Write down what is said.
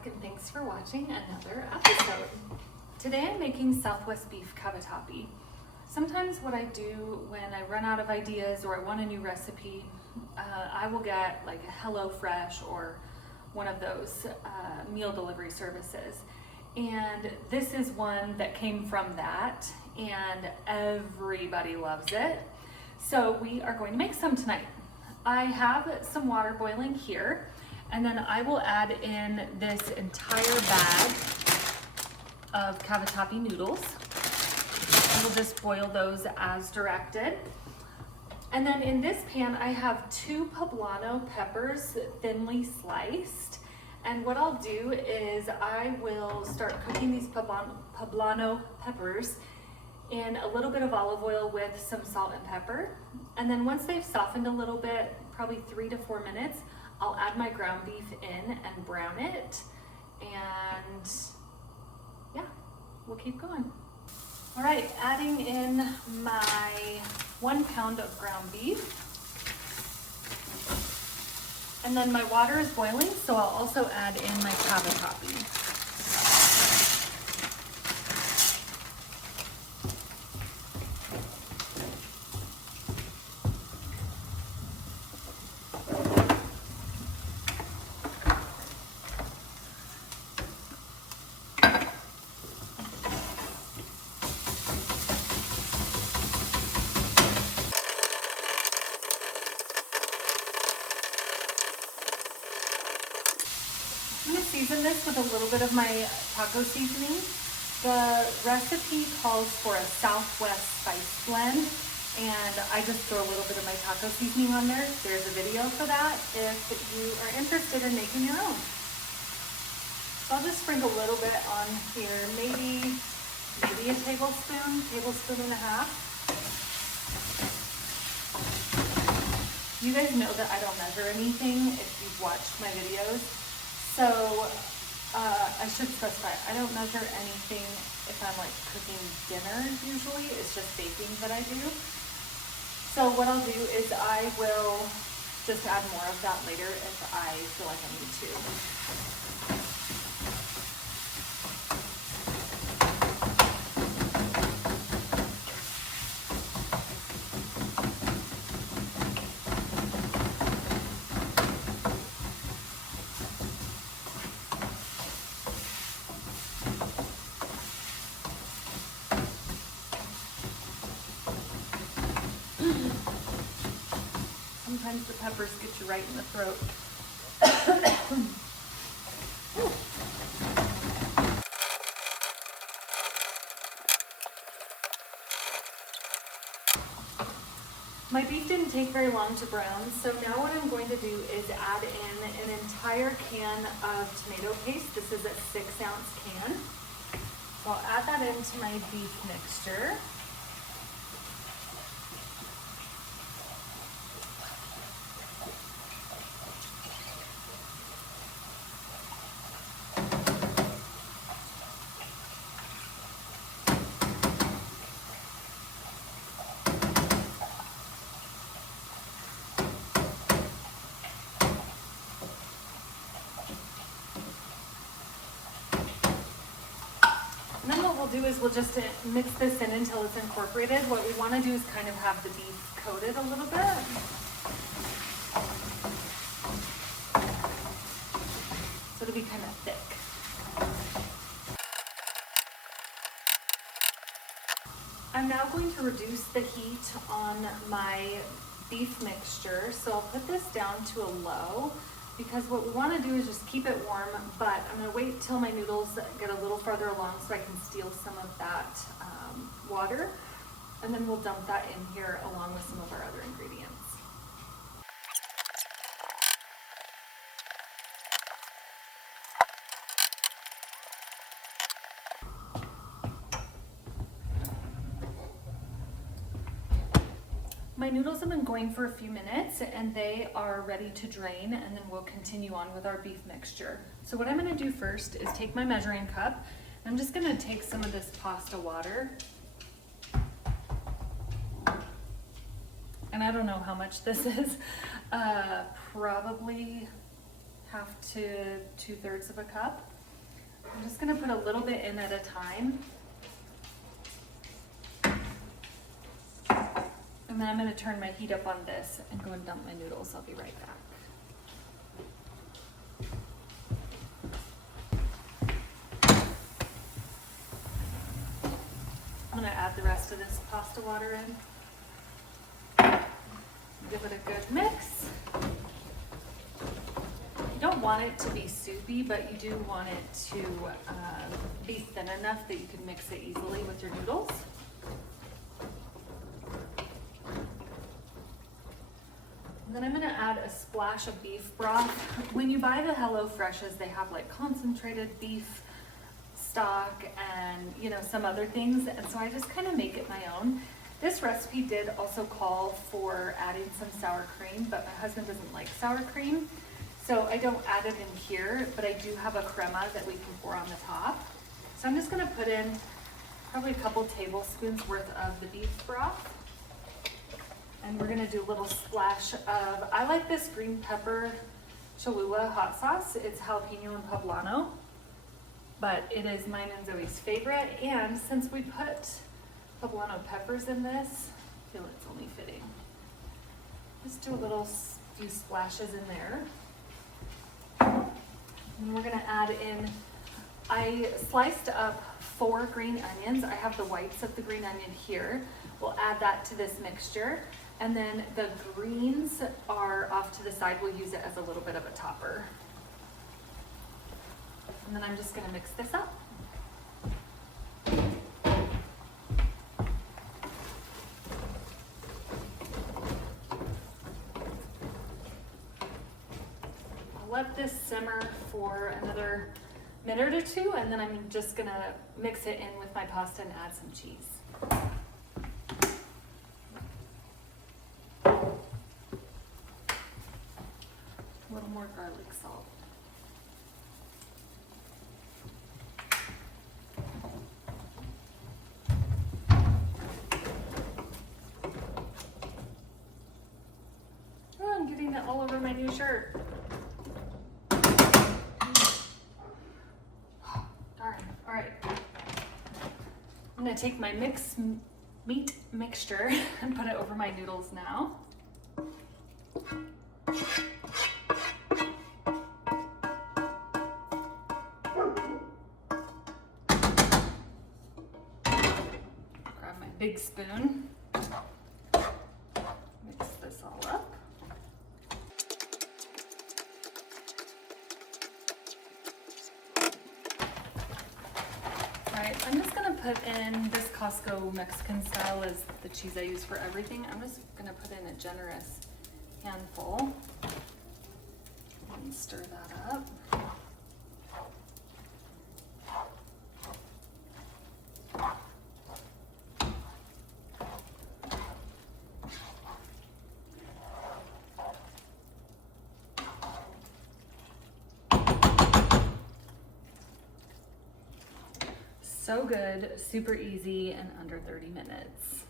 back and thanks for watching another episode. Today I'm making Southwest Beef Cavatappi. Sometimes what I do when I run out of ideas or I want a new recipe, I will get like a HelloFresh or one of those meal delivery services. And this is one that came from that and everybody loves it. So we are going to make some tonight. I have some water boiling here, and then I will add in this entire bag of cavatappi noodles. And we'll just boil those as directed. And then in this pan, I have 2 poblano peppers thinly sliced. And what I'll do is I will start cooking these poblano peppers in a little bit of olive oil with some salt and pepper. And then once they've softened a little bit, probably 3 to 4 minutes, I'll add my ground beef in and brown it. And yeah, we'll keep going. All right, adding in my 1 pound of ground beef. And then my water is boiling, so I'll also add in my cavatappi. I'm going to season this with a little bit of my taco seasoning. The recipe calls for a Southwest spice blend, and I just throw a little bit of my taco seasoning on there. There's a video for that if you are interested in making your own. So I'll just sprinkle a little bit on here, maybe a tablespoon and a half. You guys know that I don't measure anything if you've watched my videos. So I should specify, I don't measure anything if I'm like cooking dinner usually. It's just baking that I do. So what I'll do is I will just add more of that later if I feel like I need to. Sometimes the peppers get you right in the throat. My beef didn't take very long to brown, so now what I'm going to do is add in an entire can of tomato paste. This is a 6-ounce can. So I'll add that into my beef mixture. And then what we'll do is we'll just mix this in until it's incorporated. What we want to do is kind of have the beef coated a little bit. So it'll be kind of thick. I'm now going to reduce the heat on my beef mixture. So I'll put this down to a low, because what we want to do is just keep it warm, but I'm going to wait till my noodles get a little farther along so I can steal some of that water, and then we'll dump that in here along with some of our other ingredients. My noodles have been going for a few minutes and they are ready to drain, and then we'll continue on with our beef mixture. So what I'm going to do first is take my measuring cup. I'm just going to take some of this pasta water, and I don't know how much this is, probably 1/2 to 2/3 of a cup. I'm just gonna put a little bit in at a time. And then I'm gonna turn my heat up on this and go and dump my noodles. I'll be right back. I'm gonna add the rest of this pasta water in. Give it a good mix. You don't want it to be soupy, but you do want it to be thin enough that you can mix it easily with your noodles. And then I'm gonna add a splash of beef broth. When you buy the HelloFreshes, they have like concentrated beef stock and some other things, and so I just kind of make it my own. This recipe did also call for adding some sour cream, but my husband doesn't like sour cream, so I don't add it in here, but I do have a crema that we can pour on the top. So I'm just gonna put in probably a couple tablespoons worth of the beef broth. And we're gonna do a little splash of, I like this green pepper Cholula hot sauce. It's jalapeno and poblano, but it is mine and Zoe's favorite. And since we put poblano peppers in this, I feel it's only fitting. Just do a little few splashes in there. And we're gonna add in, I sliced up 4 green onions. I have the whites of the green onion here. We'll add that to this mixture. And then the greens are off to the side. We'll use it as a little bit of a topper. And then I'm just gonna mix this up. I'll let this simmer for another minute or two, and then I'm just gonna mix it in with my pasta and add some cheese. A little more garlic salt. Oh, I'm getting it all over my new shirt. Darn. All right. I'm gonna take my meat mixture and put it over my noodles now. Big spoon. Mix this all up. All right, I'm just gonna put in this Costco Mexican style is the cheese I use for everything. I'm just gonna put in a generous handful and stir that up. So good, super easy, and under 30 minutes.